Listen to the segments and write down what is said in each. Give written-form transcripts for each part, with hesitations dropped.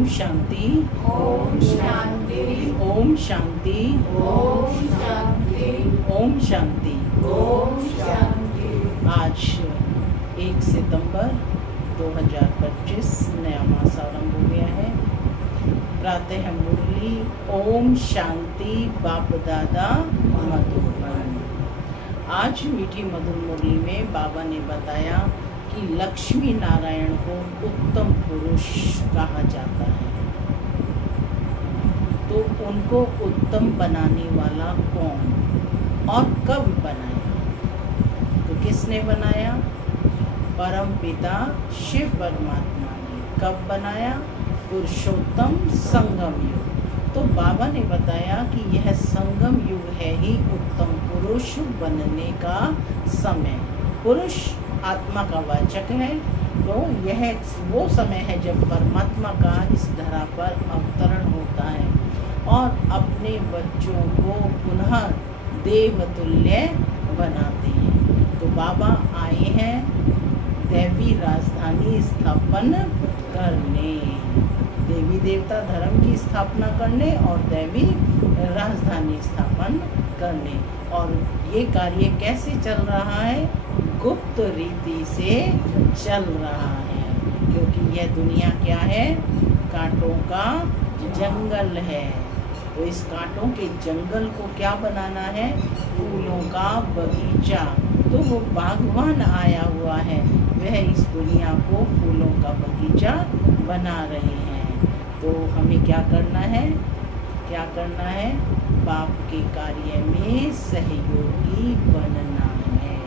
ओम शांति। ओम शांति। ओम शांति। ओम शांति। ओम शांति। ओम शांति। आज 1 सितंबर 2025 नया मास आरंभ हो गया है। प्रातः मुरली ओम शांति बाप दादा मधुबन। आज मीठी मधुर मुरली में बाबा ने बताया कि लक्ष्मी नारायण को उत्तम पुरुष कहा जाता है। तो उनको उत्तम बनाने वाला कौन और कब बनाया? तो किसने बनाया? परम पिता शिव परमात्मा ने। कब बनाया? पुरुषोत्तम संगम युग। तो बाबा ने बताया कि यह संगम युग है ही उत्तम पुरुष बनने का समय। पुरुष आत्मा का वाचक है, तो यह वो समय है जब परमात्मा का इस धरा पर अवतरण होता है और अपने बच्चों को पुनः देवतुल्य बनाते हैं। तो बाबा आए हैं दैवी राजधानी स्थापन करने, देवी देवता धर्म की स्थापना करने और दैवी राजधानी स्थापन करने। और ये कार्य कैसे चल रहा है? गुप्त रीति से चल रहा है, क्योंकि यह दुनिया क्या है? कांटों का जंगल है। तो इस कांटों के जंगल को क्या बनाना है? फूलों का बगीचा। तो वो बागवान आया हुआ है, वह इस दुनिया को फूलों का बगीचा बना रहे हैं। तो हमें क्या करना है? क्या करना है? बाप के कार्य में सहयोगी बनना है।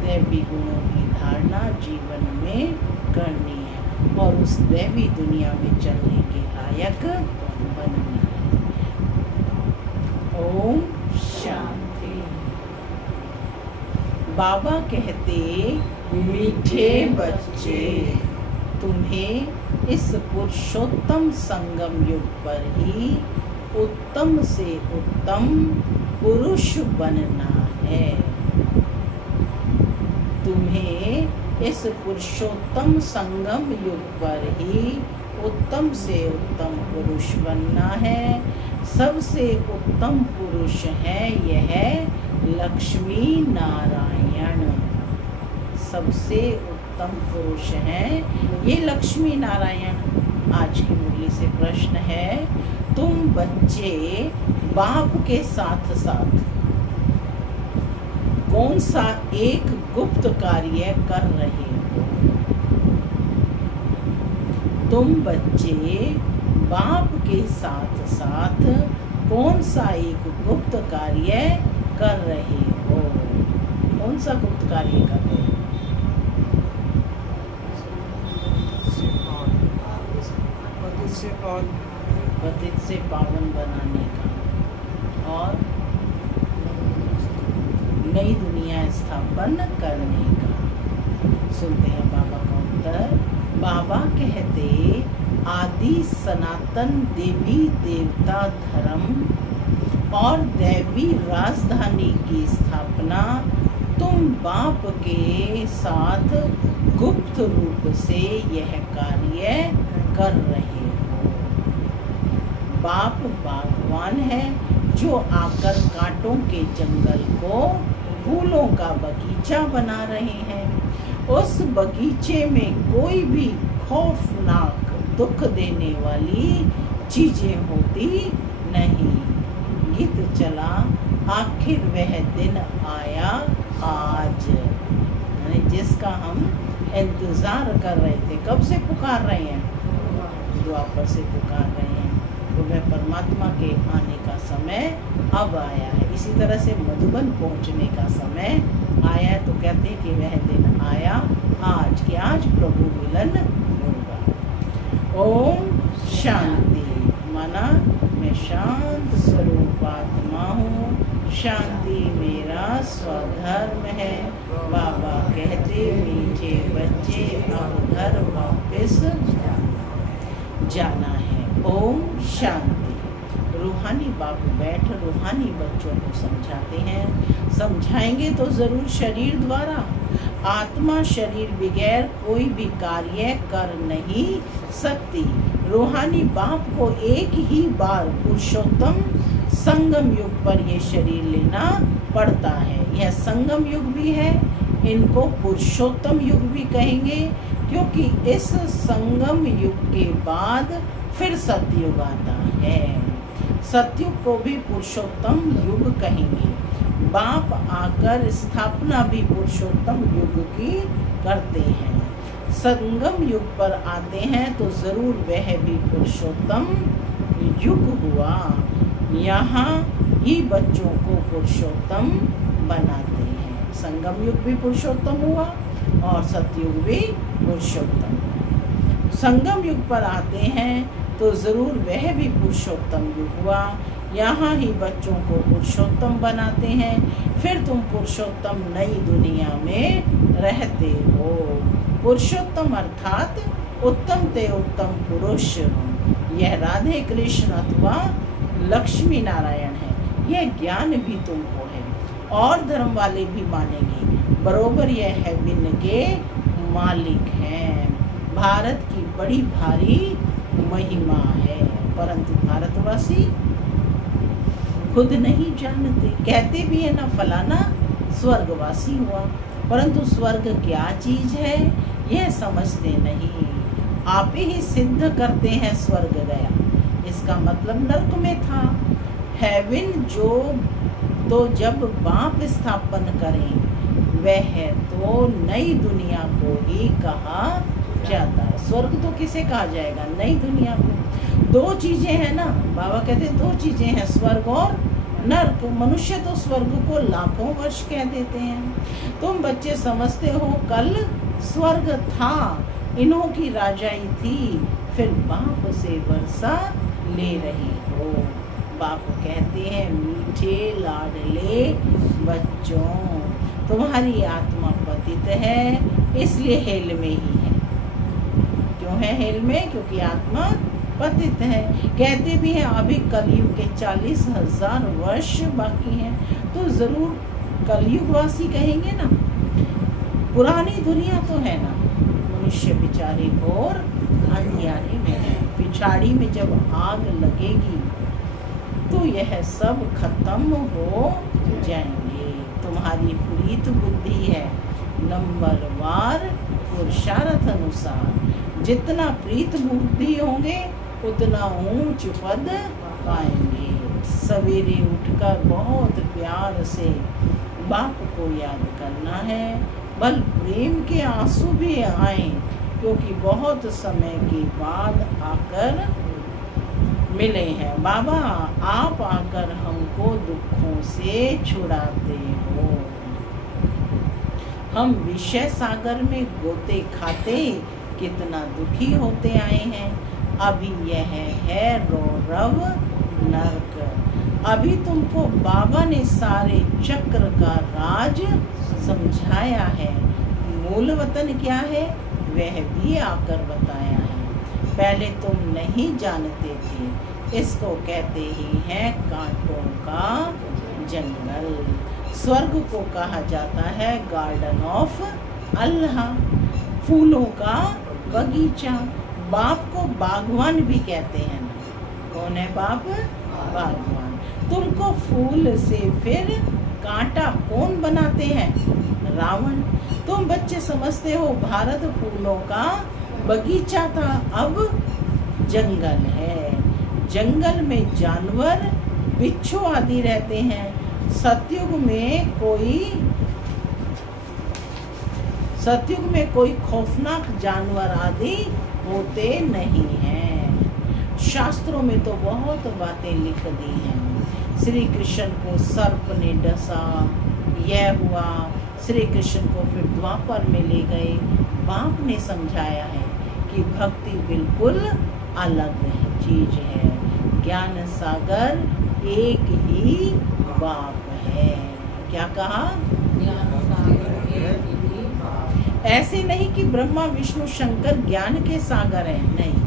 दैवी गुणों की धारणा जीवन में करनी है और उस दैवी दुनिया में चलने के लायक बनना है। ओम शांति। बाबा कहते, मीठे बच्चे, तुम्हें इस पुरुषोत्तम संगम युग पर ही उत्तम से उत्तम पुरुष बनना है। तुम्हें इस पुरुषोत्तम संगम युग पर ही उत्तम से उत्तम पुरुष बनना है। सबसे उत्तम पुरुष है यह लक्ष्मी नारायण। सबसे उत्तम पुरुष हैं ये लक्ष्मी नारायण। आज की मुरली से प्रश्न है, तुम बच्चे बाप के साथ साथ कौन सा एक गुप्त कार्य कर रहे हो? तुम बच्चे बाप के साथ साथ कौन सा एक गुप्त कार्य कर रहे हो? कौन सा गुप्त कार्य कर रहे हो? पतित से पावन बनाने का और नई दुनिया स्थापन करने का। सुनते हैं बाबा का उत्तर। बाबा कहते, आदि सनातन देवी देवता धर्म और दैवी राजधानी की स्थापना तुम बाप के साथ गुप्त रूप से यह कार्य कर रहे हो। बाप बागवान है जो आकर कांटों के जंगल को फूलों का बगीचा बना रहे हैं। उस बगीचे में कोई भी खौफनाक दुख देने वाली चीजें होती नहीं। गीत चला, आखिर वह दिन आया आज, यानी जिसका हम इंतजार कर रहे थे। कब से पुकार रहे हैं? द्वापर से पुकार रहे हैं। तो वह परमात्मा के आने का समय अब आया है। इसी तरह से मधुबन पहुंचने का समय आया है। तो कहते हैं कि वह दिन आया आज, कि आज प्रभु मिलन होगा। ओम शांति। माना मैं शांत स्वरूप आत्मा हूँ, शांति मेरा स्वधर्म है। बाबा कहते, मीठे बच्चे अब घर वापस जाना है। ओम शांति। रूहानी बाप बैठ रूहानी बच्चों को समझाते हैं। समझाएंगे तो जरूर शरीर द्वारा, आत्मा शरीर बगैर कोई भी कार्य कर नहीं सकती। रूहानी बाप को एक ही बार पुरुषोत्तम संगम युग पर यह शरीर लेना पड़ता है। यह संगम युग भी है, इनको पुरुषोत्तम युग भी कहेंगे, क्योंकि इस संगम युग के बाद फिर सतयुग आता है। सतयुग को भी पुरुषोत्तम युग कहेंगे। बाप आकर स्थापना भी पुरुषोत्तम युग की करते हैं। संगम युग पर आते हैं तो जरूर वह भी पुरुषोत्तम युग हुआ। यहाँ ही बच्चों को पुरुषोत्तम बनाते हैं। संगम युग भी पुरुषोत्तम हुआ और सतयुग भी पुरुषोत्तम। संगम युग पर आते हैं तो जरूर वह भी पुरुषोत्तम युग हुआ। यहाँ ही बच्चों को पुरुषोत्तम बनाते हैं। फिर तुम पुरुषोत्तम नई दुनिया में रहते हो। पुरुषोत्तम अर्थात उत्तम ते उत्तम पुरुष। यह राधे कृष्ण अथवा लक्ष्मी नारायण है। यह ज्ञान भी तुमको है और धर्म वाले भी मानेंगे। बरोबर यह हेवन के मालिक हैं। भारत की बड़ी भारी महिमा है, परंतु भारतवासी खुद नहीं जानते। कहते भी है ना फलाना स्वर्गवासी हुआ, परंतु स्वर्ग क्या चीज है यह समझते नहीं। आप ही सिद्ध करते हैं स्वर्ग गया, इसका मतलब नर्क में था। हेवन जो तो जब बाप स्थापन करें वह तो नई दुनिया को ही कहा जाता है। स्वर्ग तो किसे कहा जाएगा? नई दुनिया को। दो चीजें हैं ना, बाबा कहते हैं दो चीजें हैं, स्वर्ग और नर्क। मनुष्य तो स्वर्ग को लाखों वर्ष कह देते हैं। तुम बच्चे समझते हो कल स्वर्ग था, इन्हों की राजाई थी, फिर बाप से वर्षा ले रही हो। बाप कहते हैं मीठे लाडले बच्चों, तुम्हारी आत्मा पतित है इसलिए हेल में ही है। क्यों है हेल में? क्योंकि आत्मा पतित है। कहते भी हैं अभी कलयुग के 40,000 वर्ष बाकी हैं, तो जरूर कलयुगवासी कहेंगे ना। पुरानी दुनिया तो है ना, मनुष्य बेचारे और अंधियारे में है। पिछाड़ी में जब आग लगेगी तो यह सब खत्म हो जाएंगे। तुम्हारी प्रीत बुद्धि है नंबरवार पुरुषार्थ अनुसार। जितना प्रीत बुद्धि होंगे उतना ऊंच पद पाएंगे। सवेरे उठकर बहुत प्यार से बाप को याद करना है। बल प्रेम के आंसू भी आए, क्योंकि बहुत समय के बाद आकर मिले हैं। बाबा आप आकर हमको दुखों से छुड़ाते हो। हम विषय सागर में गोते खाते कितना दुखी होते आए हैं। अभी यह है रौरव नरक। अभी तुमको बाबा ने सारे चक्र का राज समझाया है। मूल वतन क्या है वह भी आकर बताया है। पहले तुम नहीं जानते थे। इसको कहते ही है कांटों का जंगल। स्वर्ग को कहा जाता है गार्डन ऑफ अल्लाह, फूलों का बगीचा। बाप को बागवान भी कहते हैं। कौन है बाप? बागवान। तुमको फूल से फिर कांटा कौन बनाते हैं? रावण। तुम बच्चे समझते हो भारत फूलों का बगीचा था, अब जंगल है। जंगल में जानवर बिच्छू आदि रहते हैं। सतयुग में कोई खौफनाक जानवर आदि होते नहीं हैं। शास्त्रों में तो बहुत बातें लिख दी हैं। श्री कृष्ण को सर्प ने डसा, यह हुआ। श्री कृष्ण को फिर द्वापर में ले गए। बाप ने समझाया है कि भक्ति बिल्कुल अलग चीज है। ज्ञान सागर एक ही बाप है। क्या कहा? ऐसे नहीं कि ब्रह्मा विष्णु शंकर ज्ञान के सागर हैं, नहीं।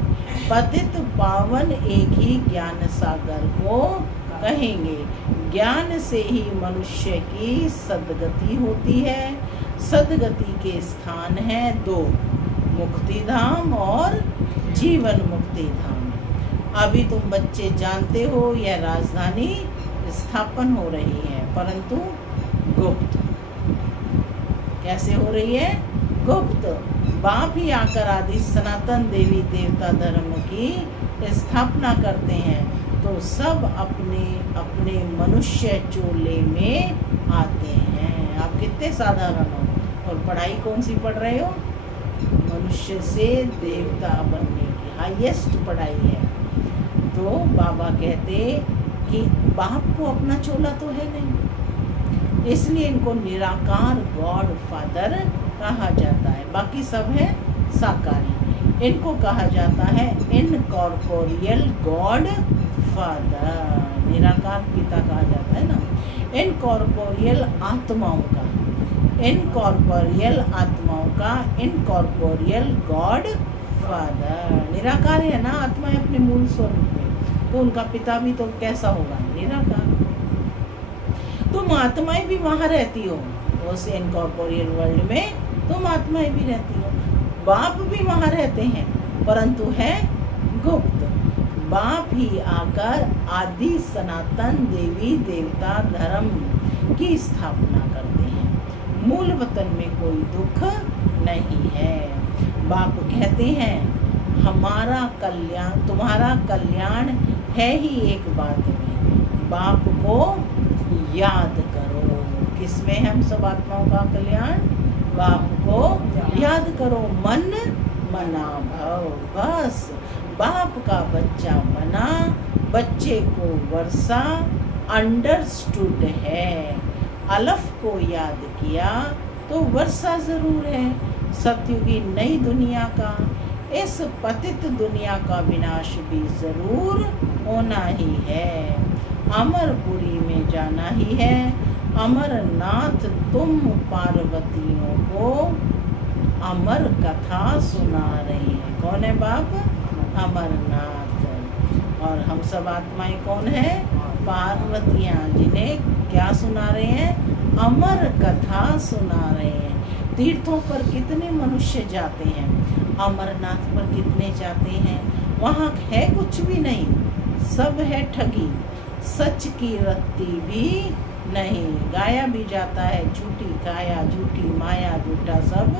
पतित पावन एक ही ज्ञान सागर को कहेंगे। ज्ञान से ही मनुष्य की सद्गति होती है। सदगति के स्थान हैं दो, मुक्ति धाम और जीवन मुक्ति धाम। अभी तुम बच्चे जानते हो यह राजधानी स्थापन हो रही है, परंतु गुप्त। कैसे हो रही है? गुप्त। बाप ही आकर आदि सनातन देवी देवता धर्म की स्थापना करते हैं, तो सब अपने अपने मनुष्य चोले में आते हैं। आप कितने साधारण हो, और पढ़ाई कौन सी पढ़ रहे हो? मनुष्य से देवता बनने की हाईएस्ट पढ़ाई है। तो बाबा कहते कि बाप को अपना चोला तो है नहीं, इसलिए इनको निराकार गॉड फादर कहा जाता है। बाकी सब है साकारी, इनको कहा जाता है इनकॉर्पोरियल गॉड फादर। निराकार पिता कहा जाता है ना। इनकॉर्पोरियल आत्माओं का, इनकॉर्पोरियल आत्माओं का इनकॉर्पोरियल गॉड फादर। निराकार है ना आत्माएं अपने मूल स्वरूप में, तो उनका पिता भी तो कैसा होगा? निराकार। तुम आत्माएं भी वहाँ रहती हो, उस इनकॉर्पोरियल वर्ल्ड में तुम आत्माएं भी रहती हो। बाप भी वहाँ रहते हैं, परंतु है गुप्त। बाप ही आकर आदि सनातन देवी देवता धर्म की स्थापना करते हैं। मूल वतन में कोई दुख नहीं है। बाप कहते हैं हमारा कल्याण, तुम्हारा कल्याण है ही एक बात में, बाप को याद करो। किसमें हम सब आत्माओं का कल्याण? बाप को याद करो, मन मना भव। बस बाप का बच्चा बना, बच्चे को वर्षा अंडरस्टूड है। अलफ को याद किया तो वर्षा जरूर है। सतयुगी नई दुनिया का, इस पतित दुनिया का विनाश भी जरूर होना ही है। अमरपुरी में जाना ही है। अमरनाथ तुम पार्वतियों को अमर कथा सुना रही है। कौन है बाप? अमरनाथ। और हम सब आत्माएं कौन है? पार्वतियाँ, जिन्हें क्या सुना रहे हैं? अमर कथा सुना रहे हैं। तीर्थों पर कितने मनुष्य जाते हैं, अमरनाथ पर कितने जाते हैं? वहाँ है कुछ भी नहीं, सब है ठगी, सच की रत्ती भी नहीं। गाया भी जाता है, झूठी काया, झूठी माया, झूठा सब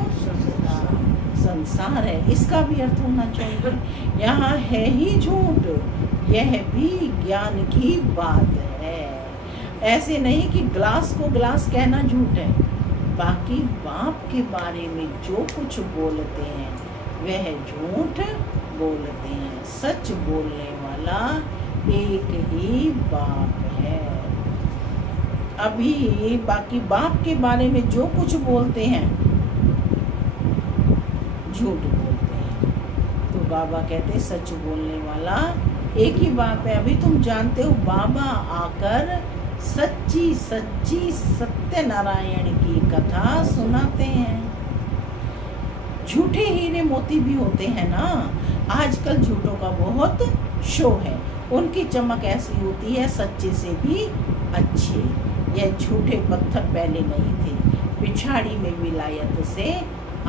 संसार है। इसका भी अर्थ होना चाहिए। यहाँ है ही झूठ, यह भी ज्ञान की बात है। ऐसे नहीं कि ग्लास को ग्लास कहना झूठ है। बाकी बाप के बारे में जो कुछ बोलते हैं वह झूठ बोलते हैं। सच बोलने वाला एक ही बाप है। अभी बाकी बाप के बारे में जो कुछ बोलते हैं झूठ बोलते हैं। तो बाबा कहते सच बोलने वाला एक ही बाप है। अभी तुम जानते हो बाबा आकर सच्ची सच्ची सत्यनारायण की कथा सुनाते हैं। झूठे हीरे मोती भी होते हैं ना, आजकल झूठों का बहुत शो है। उनकी चमक ऐसी होती है सच्चे से भी अच्छी। यह झूठे पत्थर पहले नहीं थे, पिछाड़ी में विलायत से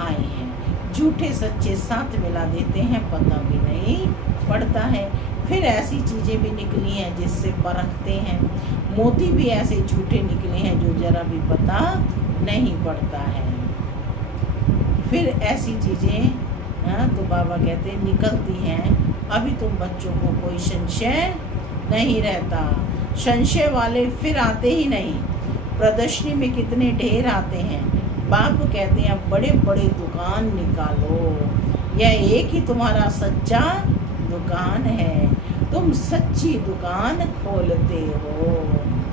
आए हैं। झूठे सच्चे साथ मिला देते हैं, पता भी नहीं पड़ता है। फिर ऐसी चीज़ें भी निकली हैं जिससे परखते हैं। मोती भी ऐसे झूठे निकले हैं जो जरा भी पता नहीं पड़ता है। फिर ऐसी चीज़ें तो बाबा कहते निकलती हैं। अभी तुम बच्चों को कोई संशय नहीं रहता। संशय वाले फिर आते ही नहीं। प्रदर्शनी में कितने ढेर आते हैं। बाप कहते हैं बड़े बड़े दुकान निकालो, यह एक ही तुम्हारा सच्चा दुकान है। तुम सच्ची दुकान खोलते हो।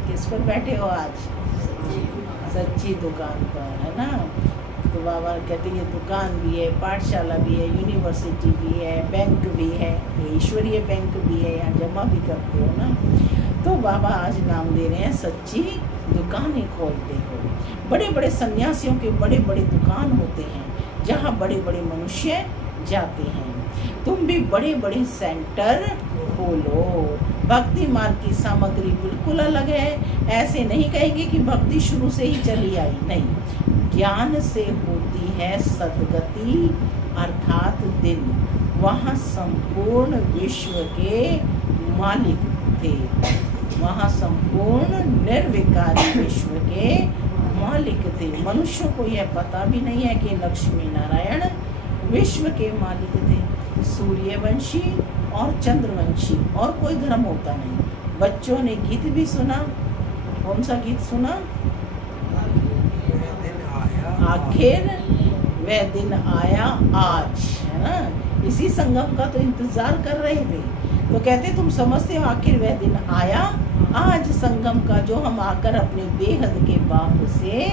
किस पर बैठे हो आज? सच्ची दुकान पर, है ना। तो बाबा कहते हैं ये दुकान भी है, पाठशाला भी है, यूनिवर्सिटी भी है, बैंक भी है, ईश्वरीय बैंक भी है, यहाँ जमा भी करते हो ना। तो बाबा आज नाम दे रहे हैं सच्ची दुकानें खोलते हो। बड़े बड़े सन्यासियों के बड़े बड़े दुकान होते हैं जहाँ बड़े बड़े मनुष्य जाते हैं। तुम भी बड़े बड़े सेंटर खोलो। भक्ति मार्ग की सामग्री बिल्कुल अलग है। ऐसे नहीं कहेंगे कि भक्ति शुरू से ही चली आई, नहीं। ज्ञान से होती है सद्गति अर्थात दिन। वहाँ संपूर्ण विश्व के मालिक थे, वहाँ संपूर्ण निर्विकारी विश्व के मालिक थे। मनुष्यों को यह पता भी नहीं है कि लक्ष्मी नारायण विश्व के मालिक थे। सूर्यवंशी और चंद्रवंशी, और कोई धर्म होता नहीं। बच्चों ने गीत भी सुना। कौन सा गीत सुना? आखिर वह दिन आया आज, है ना। इसी संगम का तो इंतजार कर रहे थे। तो कहते तुम समझते हो आखिर वह दिन आया आज संगम का, जो हम आकर अपने बेहद के बाप से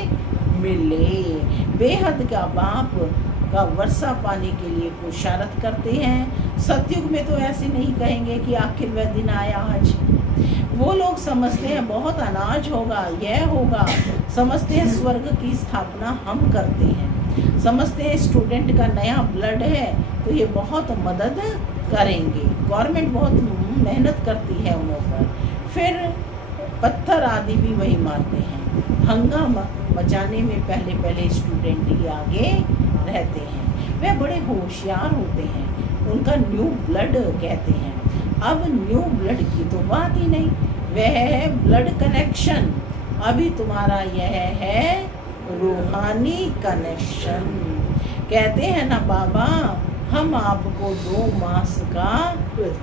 मिले। बेहद का बाप का वर्षा पाने के लिए पुरुषार्थ करते हैं। सतयुग में तो ऐसे नहीं कहेंगे कि आखिर वह दिन आया आज। वो लोग समझते हैं बहुत अनाज होगा, यह होगा। समझते हैं स्वर्ग की स्थापना हम करते हैं। समझते हैं स्टूडेंट का नया ब्लड है तो ये बहुत मदद करेंगे। गवर्नमेंट बहुत मेहनत करती है उन पर। फिर पत्थर आदि भी वही मारते हैं। हंगामा मचाने में पहले पहले स्टूडेंट ही आगे रहते हैं। वे बड़े होशियार होते हैं, उनका न्यू ब्लड कहते हैं। अब न्यू ब्लड की तो बात ही नहीं, वह है ब्लड कनेक्शन। अभी तुम्हारा यह है रूहानी कनेक्शन। कहते हैं ना बाबा, हम आपको 2 मास का,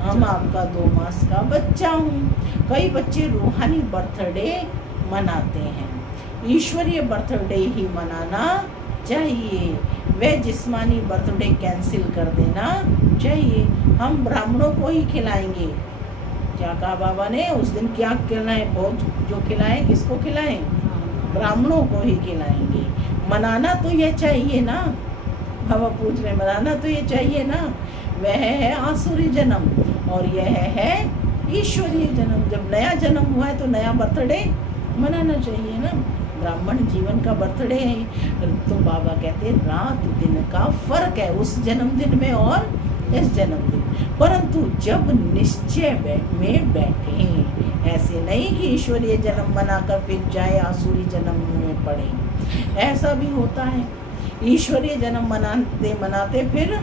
हम आपका 2 मास का बच्चा हूँ। कई बच्चे रूहानी बर्थडे मनाते हैं। ईश्वरीय बर्थडे ही मनाना चाहिए। वे जिस्मानी बर्थडे कैंसिल कर देना चाहिए। हम ब्राह्मणों को ही खिलाएंगे। क्या कहा बाबा ने? उस दिन क्या खिलाएं? भोज जो खिलाएं, किसको खिलाएं? ब्राह्मणों को ही खिलाएंगे। मनाना तो ये चाहिए ना। बाबा पूछ रहे, मनाना तो ये चाहिए ना। वह है आसुरी जन्म और यह है ईश्वरीय जन्म। जब नया जन्म हुआ है तो नया बर्थडे मनाना चाहिए ना। ब्राह्मण जीवन का बर्थडे है। तो बाबा कहते हैं रात दिन का फर्क है उस जन्मदिन में और इस जन्मदिन। परंतु जब निश्चय में बैठे, ऐसे नहीं कि ईश्वरीय जन्म मनाकर फिर जाए आसुरी जन्म में पड़े। ऐसा भी होता है। ईश्वरीय जन्म मनाते मनाते फिर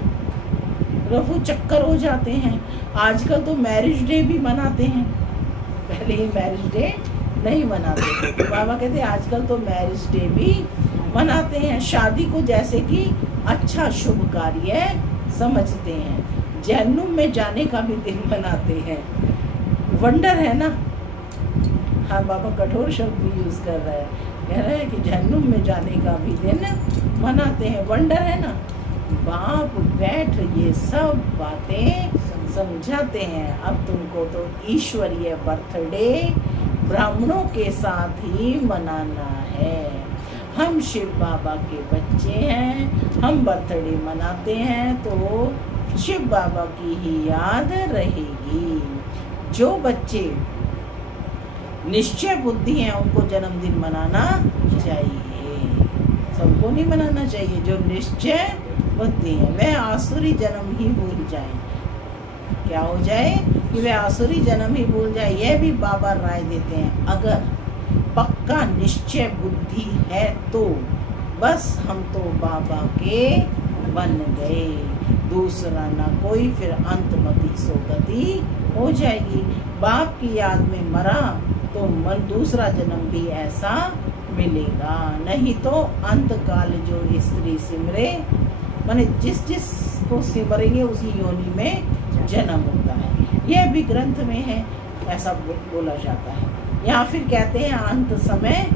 रफू चक्कर हो जाते हैं। आजकल तो मैरिज डे भी मनाते हैं, पहले ही मैरिज डे नहीं मनाते थे। तो बाबा कहते हैं आजकल तो मैरिज डे भी मनाते हैं। शादी को जैसे कि अच्छा शुभ कार्य समझते हैं। जहन्नुम में जाने का भी दिन मनाते हैं। वंडर है ना। हाँ, बाबा कठोर शब्द भी यूज कर रहा है। कह रहे हैं कि जहन्नुम में जाने का भी दिन मनाते हैं। वंडर है ना। बाप बैठ ये सब बातें समझाते हैं। अब तुमको तो ईश्वरीय बर्थडे ब्राह्मणों के साथ ही मनाना है। हम शिव बाबा के बच्चे हैं, हम बर्थडे मनाते हैं तो शिव बाबा की ही याद रहेगी। जो बच्चे निश्चय बुद्धि हैं उनको जन्मदिन मनाना चाहिए। सबको नहीं मनाना चाहिए। जो निश्चय बुद्धि है वह आसुरी जन्म ही भूल जाए। क्या हो जाए कि वह आसुरी जन्म ही भूल जाए। यह भी बाबा राय देते हैं। अगर पक्का निश्चय बुद्धि है तो बस हम तो बाबा के बन गए, दूसरा ना कोई। फिर अंतमति सोगति हो जाएगी। बाप की याद में मरा तो मन दूसरा जन्म भी ऐसा मिलेगा। नहीं तो अंत काल जो स्त्री सिमरे, माने जिस जिस को सिमरेंगे उसी योनि में जन्म होता है। यह भी ग्रंथ में है, ऐसा बोला जाता है। या फिर कहते हैं अंत समय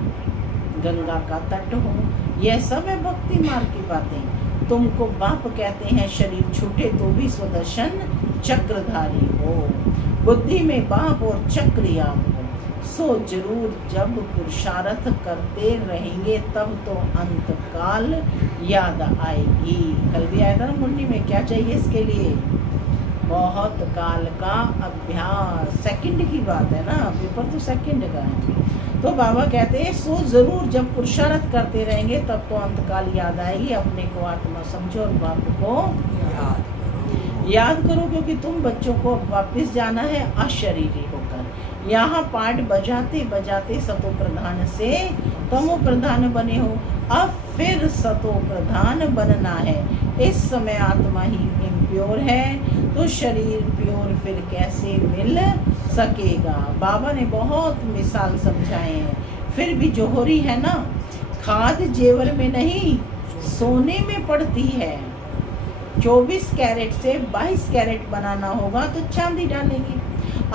गंगा का तट हो। यह सब है भक्ति मार्ग की बातें। तुमको बाप कहते हैं शरीर छूटे तो भी स्वदर्शन चक्रधारी हो। बुद्धि में बाप और चक्र याद हो। सो जरूर जब पुरुषार्थ करते रहेंगे तब तो अंत काल याद आएगी। कल भी आया था ना मुन्नी में। क्या चाहिए इसके लिए? बहुत काल का अभ्यास। सेकंड की बात है ना, पेपर तो सेकंड का है। तो बाबा कहते हैं सो जरूर जब पुरुषार्थ करते रहेंगे तब तो अंतकाल याद आएगी। अपने को आत्मा समझो और बाप को याद करो, क्योंकि तुम बच्चों को वापस जाना है अशरीरी होकर। यहाँ पाठ बजाते बजाते सतो प्रधान से तमो प्रधान बने हो, अब फिर सतो प्रधान बनना है। इस समय आत्मा ही इम्प्योर है तो शरीर प्योर फिर कैसे मिल सकेगा। बाबा ने बहुत मिसाल समझाए हैं, फिर भी जोहरी है ना, खाद जेवर में नहीं सोने में पड़ती है। 24 कैरेट से 22 कैरेट बनाना होगा तो चांदी डालेंगे,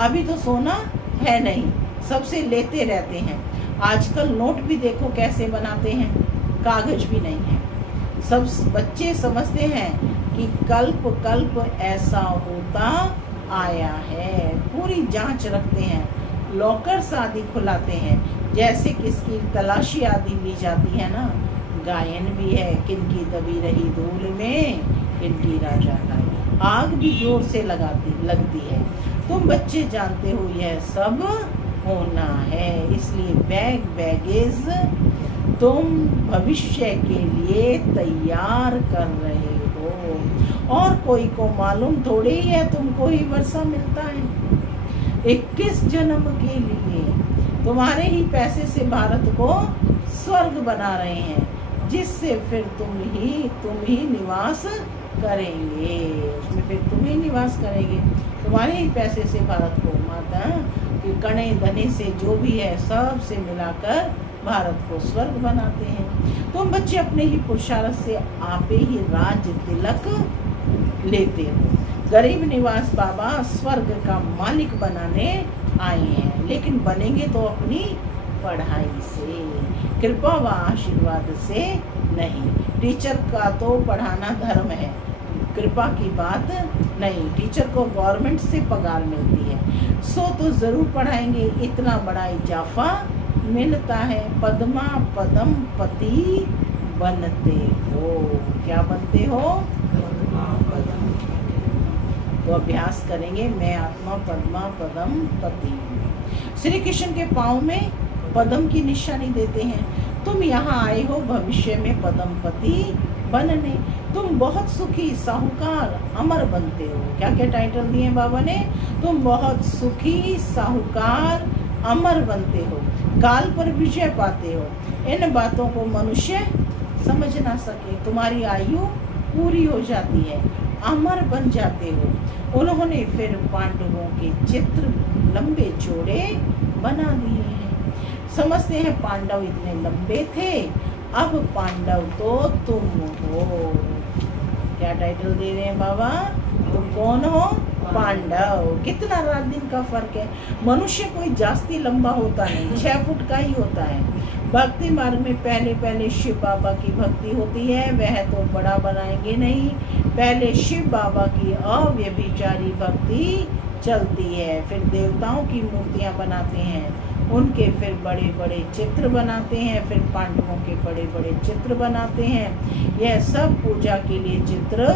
अभी तो सोना है नहीं, सबसे लेते रहते हैं। आजकल नोट भी देखो कैसे बनाते हैं, कागज भी नहीं है। सब बच्चे समझते हैं कि कल्प कल्प ऐसा होता आया है, पूरी जांच रखते हैं, लॉकर्स आदि खुलाते हैं, जैसे किसकी तलाशी आदि ली जाती है ना। गायन भी है, किनकी दबी रही धूल में किनकी राजा लाई, आग भी जोर से लगती है। तुम बच्चे जानते हो यह सब होना है, इसलिए बैगेज तुम भविष्य के लिए तैयार कर रहे हो। और कोई को मालूम थोड़ी ही है तुमको ही वर्षा मिलता है। 21 जन्म के लिए तुम्हारे ही पैसे से भारत को स्वर्ग बना रहे हैं, जिससे फिर तुम ही निवास करेंगे, उसमें फिर तुम ही निवास करेंगे। तुम्हारे ही पैसे से भारत को माता कि कणे धने से जो भी है सब से मिलाकर भारत को स्वर्ग बनाते हैं। तुम बच्चे अपने ही पुरुषार्थ से आपे ही राज तिलक लेते हो। गरीब निवास बाबा स्वर्ग का मालिक बनाने आए हैं, लेकिन बनेंगे तो अपनी पढ़ाई से, कृपा व आशीर्वाद से नहीं। टीचर का तो पढ़ाना धर्म है, कृपा की बात नहीं। टीचर को गवर्नमेंट से पगार मिलती है, सो तो जरूर पढ़ाएंगे, इतना बड़ा इजाफा मिलता है। पद्मा पदम पति बनते हो, क्या बनते हो? तो अभ्यास करेंगे, मैं आत्मा पद्मा पदम पति। श्री कृष्ण के पाँव में पद्म की निशानी देते हैं। तुम यहाँ आए हो भविष्य में पद्म पति बनने। तुम बहुत सुखी साहूकार अमर बनते हो। क्या क्या टाइटल दिए बाबा ने? तुम बहुत सुखी साहूकार अमर बनते हो, काल पर विजय पाते हो। इन बातों को मनुष्य समझ ना सके, तुम्हारी आयु पूरी हो जाती है, अमर बन जाते हो। उन्होंने फिर पांडवों के चित्र लंबे चौड़े बना दिए हैं। समझते हैं पांडव इतने लंबे थे, अब पांडव तो तुम हो। क्या टाइटल दे रहे हैं बाबा? तुम कौन हो? पांडव। कितना रात दिन का फर्क है। मनुष्य कोई जास्ती लंबा होता नहीं, 6 फुट का ही होता है। भक्ति मार्ग में पहले शिव बाबा की भक्ति होती है, वह तो बड़ा बनाएंगे नहीं। पहले शिव बाबा की अव्यभिचारी भक्ति चलती है, फिर देवताओं की मूर्तियां बनाते हैं, उनके फिर बड़े बड़े चित्र बनाते हैं, फिर पांडवों के बड़े बड़े चित्र बनाते हैं। यह सब पूजा के लिए चित्र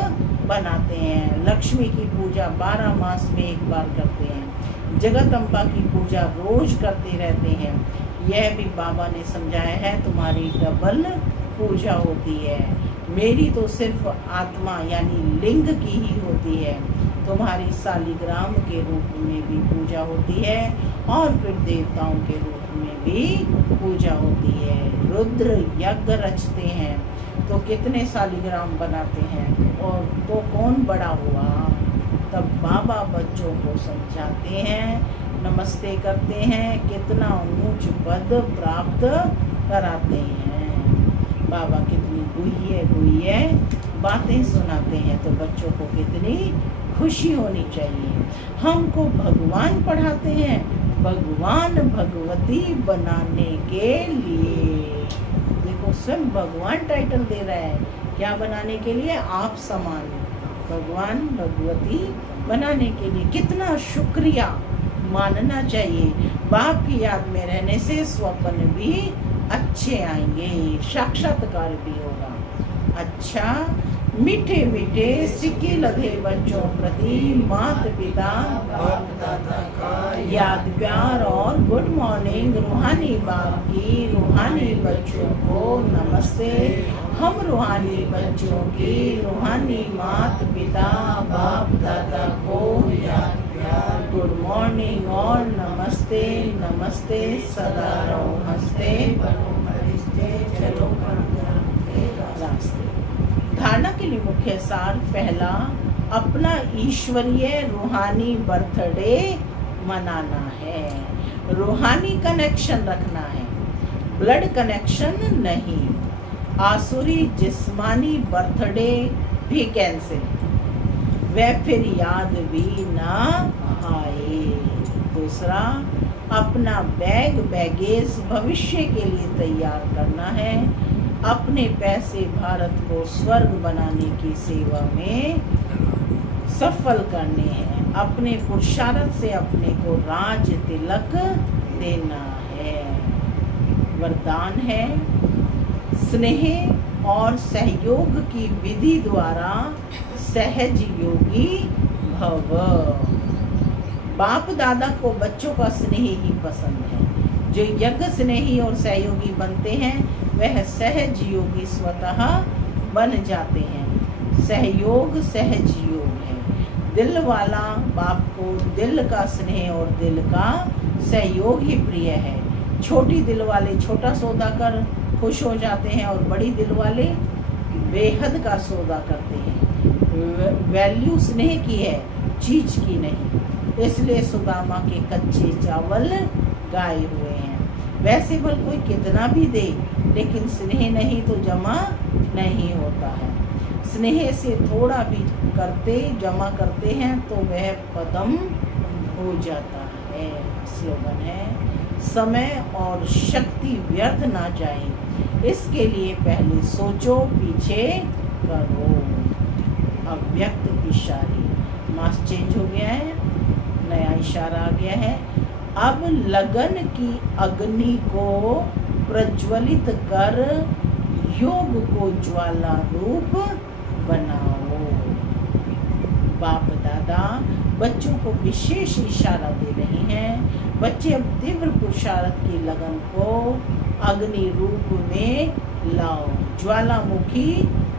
बनाते हैं। लक्ष्मी की पूजा 12 मास में एक बार करते हैं। जगत अम्बा की पूजा रोज करते रहते हैं। यह भी बाबा ने समझाया है, तुम्हारी डबल पूजा होती है। मेरी तो सिर्फ आत्मा यानी लिंग की ही होती है। तुम्हारी शालिग्राम के रूप में भी पूजा होती है और फिर देवताओं के रूप में भी पूजा होती है। रुद्र यज्ञ रचते हैं तो कितने शालिग्राम बनाते हैं, और तो कौन बड़ा हुआ? तब बाबा बच्चों को समझाते हैं, नमस्ते करते हैं, कितना ऊंच पद प्राप्त कराते हैं। बाबा कितनी गुह्य बातें सुनाते हैं, तो बच्चों को कितनी खुशी होनी चाहिए। हमको भगवान पढ़ाते हैं, भगवान भगवती बनाने के लिए। देखो स्वयं भगवान टाइटल दे रहा है, क्या बनाने के लिए? आप समान भगवान भगवती बनाने के लिए। कितना शुक्रिया मानना चाहिए। बाप की याद में रहने से स्वप्न भी अच्छे आएंगे, साक्षात्कार भी होगा। अच्छा, मीठे मीठे सिक्के लगे बच्चों प्रति माता पिता बाप दादा का याद प्यार और गुड मॉर्निंग। रूहानी बाप की रूहानी बच्चों को नमस्ते। हम रूहानी बच्चों की रूहानी माता पिता बाप दादा को याद प्यार गुड मॉर्निंग और नमस्ते। नमस्ते, सदा रहो हंसते बनो धारणा के लिए मुख्य सार पहला, अपना ईश्वरीय रूहानी बर्थडे मनाना है। रूहानी कनेक्शन रखना है, ब्लड कनेक्शन नहीं। आसुरी जिस्मानी बर्थडे भी कैंसिल, वह फिर याद भी ना आए। दूसरा, अपना बैगेज भविष्य के लिए तैयार करना है। अपने पैसे भारत को स्वर्ग बनाने की सेवा में सफल करने हैं। अपने पुरुषार्थ से अपने को राज तिलक देना है। वरदान है, स्नेह और सहयोग की विधि द्वारा सहज योगी भव। बाप दादा को बच्चों का स्नेह ही पसंद है। जो यज्ञ स्नेही और सहयोगी बनते हैं वह सहज योगी स्वतः बन जाते हैं। सहयोग सहज योग है। दिल वाला बाप को दिल का स्नेह और दिल का सहयोग ही प्रिय है। छोटी दिल वाले छोटा सौदा कर खुश हो जाते हैं और बड़ी दिल वाले बेहद का सौदा करते हैं। वैल्यू स्नेह की है, चीज की नहीं। इसलिए सुदामा के कच्चे चावल गाए हुए हैं। वैसे भल कोई कितना भी दे, लेकिन स्नेह नहीं तो जमा नहीं होता है। स्नेह से थोड़ा भी जमा करते हैं तो वह पदम हो जाता है। स्लोगन है, समय और शक्ति व्यर्थ ना जाए, इसके लिए पहले सोचो पीछे करो। अव्यक्त इशारे, मास चेंज हो गया है, नया इशारा आ गया है। अब लगन की अग्नि को प्रज्वलित कर योग को ज्वाला रूप बनाओ। बाप दादा बच्चों को विशेष इशारा दे रहे हैं। बच्चे अब तीव्र पुरुषार्थ की लगन को अग्नि रूप में लाओ, ज्वालामुखी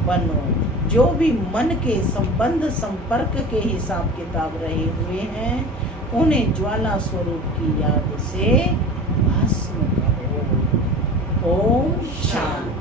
बनो। जो भी मन के संबंध संपर्क के हिसाब किताब रहे हुए हैं उन्हें ज्वाला स्वरूप की याद से भस्म करो। ओम शांति।